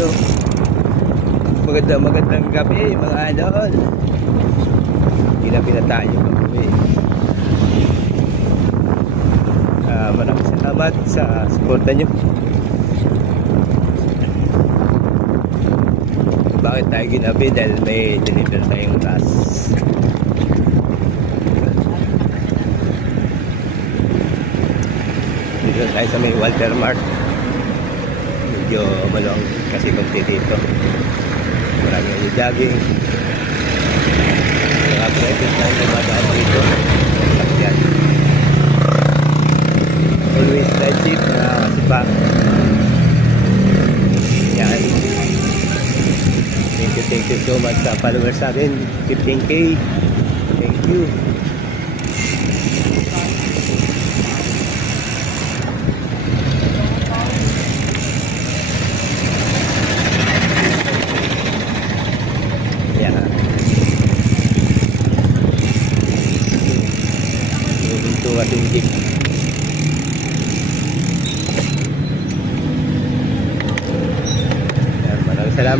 tayo. Magandang gabi mga idol. Ginabi na tayo kami. Maraming salamat sa suporta nyo. Bakit tayo ginabi? Dahil may deliver tayong gas. Dito tayo sa may Walter Mart. Medyo malong kasi konti dito. Maraming yung jogging. Mga private tayo na madaan dito. Sakyan. Always night shift na kasi pa. Yan. Thank you so much sa followers natin. 15K. Thank you. Yan. Ito ating jeep. Maraming salamat.